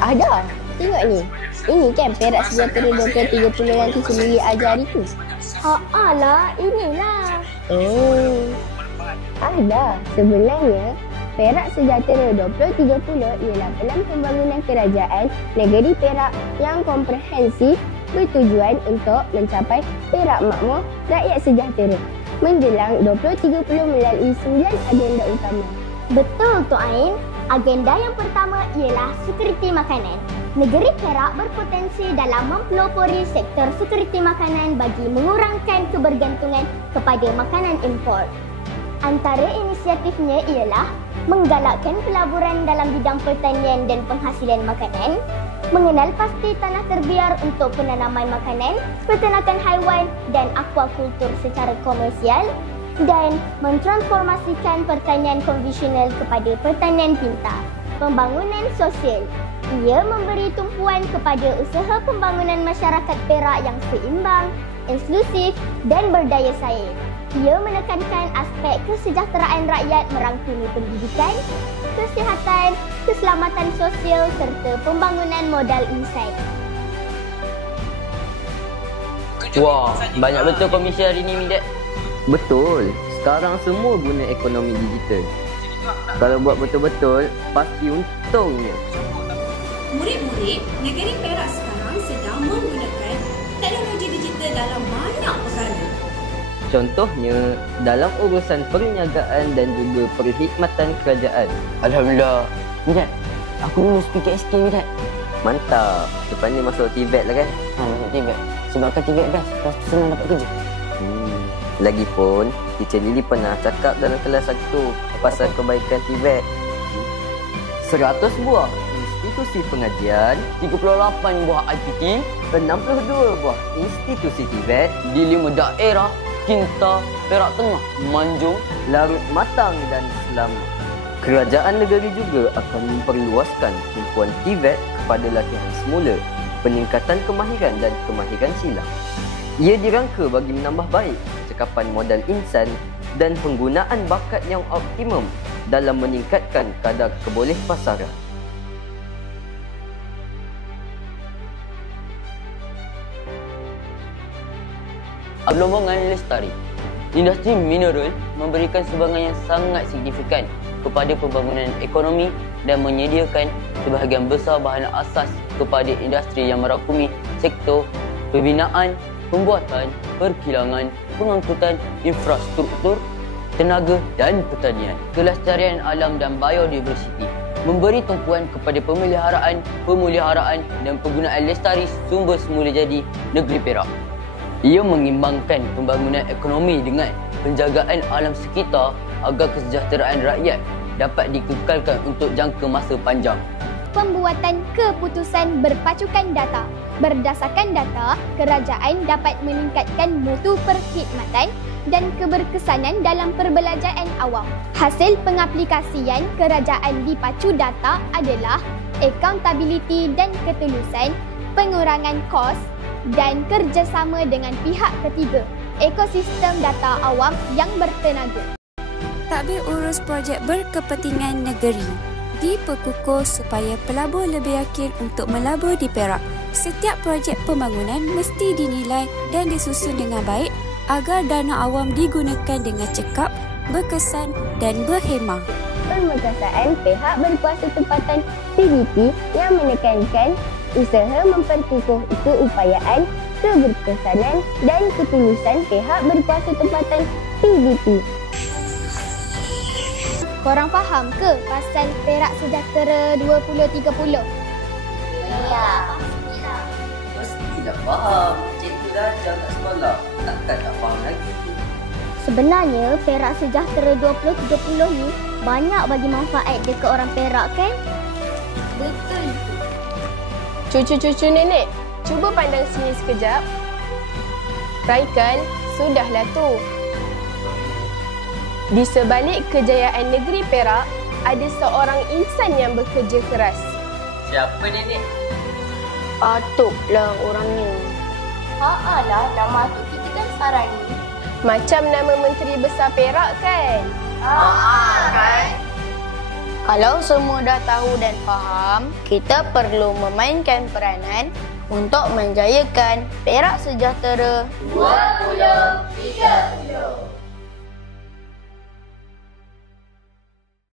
Ada. Tengok ni. Ini kan Perak Sejahtera 2030 yang tu sendiri ajar hari tu. Alah, inilah. Oh. Ada. Sebenarnya, Perak Sejahtera 2030 ialah pelan pembangunan kerajaan negeri Perak yang komprehensif bertujuan untuk mencapai Perak makmur rakyat sejahtera menjelang 2030 melalui 9 agenda utama. Betul Tok Ain. Agenda yang pertama ialah sekuriti makanan. Negeri Perak berpotensi dalam mempelopori sektor sekuriti makanan bagi mengurangkan kebergantungan kepada makanan import. Antara inisiatifnya ialah menggalakkan pelaburan dalam bidang pertanian dan penghasilan makanan, mengenal pasti tanah terbiar untuk penanaman makanan, peternakan haiwan dan aquakultur secara komersial dan mentransformasikan pertanian konvensional kepada pertanian pintar. Pembangunan sosial. Ia memberi tumpuan kepada usaha pembangunan masyarakat Perak yang seimbang, inklusif dan berdaya saing. Ia menekankan aspek kesejahteraan rakyat merangkumi pendidikan, kesihatan, keselamatan sosial serta pembangunan modal insan. Wah, banyak betul komisi hari ni, Midak. Betul. Sekarang semua guna ekonomi digital. Kalau buat betul-betul, pasti untungnya. Murid-murid negeri Perak sekarang sedang menggunakan teknologi digital dalam banyak perkara. Contohnya, dalam urusan perniagaan dan juga perkhidmatan kerajaan. Alhamdulillah. Midak, aku lulus PKSK, Midak. Mantap. Lepas ni masuk TVET lah kan? Masuk TVET. Sebabkan TVET best. Lepas tu senang dapat kerja. Lagipun, Teacher Lily pernah cakap dalam kelas aku pasal kebaikan TVET. 100 buah institusi pengajian, 38 buah IPT, 62 buah institusi TVET di 5 daerah, Kinta, Perak Tengah, Manjung, Larut Matang dan Selamat. Kerajaan negeri juga akan memperluaskan tumpuan TVET kepada latihan semula, peningkatan kemahiran dan kemahiran silang. Ia dirangka bagi menambah baik kecekapan modal insan dan penggunaan bakat yang optimum dalam meningkatkan kadar kebolehpasaran. Aglomeran lestari. Industri mineral memberikan sumbangan yang sangat signifikan kepada pembangunan ekonomi dan menyediakan sebahagian besar bahan asas kepada industri yang merangkumi sektor pembinaan, pembuatan, perkilangan, pengangkutan, infrastruktur, tenaga dan pertanian. Kelestarian alam dan biodiversiti memberi tumpuan kepada pemeliharaan dan penggunaan lestari sumber semula jadi negeri Perak. Ia mengimbangkan pembangunan ekonomi dengan penjagaan alam sekitar agar kesejahteraan rakyat dapat dikekalkan untuk jangka masa panjang. Pembuatan keputusan berpacukan data. Berdasarkan data, kerajaan dapat meningkatkan mutu perkhidmatan dan keberkesanan dalam perbelanjaan awam. Hasil pengaplikasian kerajaan di pacu data adalah accountability dan ketulusan, pengurangan kos dan kerjasama dengan pihak ketiga, ekosistem data awam yang bertenaga. Tadbir urus projek berkepentingan negeri diperkukuh supaya pelabur lebih yakin untuk melabur di Perak. Setiap projek pembangunan mesti dinilai dan disusun dengan baik agar dana awam digunakan dengan cekap, berkesan dan berhemah. Pemerkasaan pihak berkuasa tempatan PBT yang menekankan usaha memperkukuh keupayaan, keberkesanan dan ketulusan pihak berkuasa tempatan PBT. Korang faham ke pasal Perak Sejahtera 2030? Ya. Mesti dah faham. Cikgu dah ajar kat sekolah. Takkan tak faham lagi. Sebenarnya Perak Sejahtera 2030 ni banyak bagi manfaat dekat orang Perak kan? Betul. Cucu-cucu nenek, cuba pandang sini sekejap. Raikan, sudahlah tu. Di sebalik kejayaan negeri Perak, ada seorang insan yang bekerja keras. Siapa nenek? Atuklah orangnya. Alah, nama atuk kita kan Sarani. Macam nama Menteri Besar Perak kan? Kan? Kalau semua dah tahu dan faham, kita perlu memainkan peranan untuk menjayakan Perak Sejahtera 2030.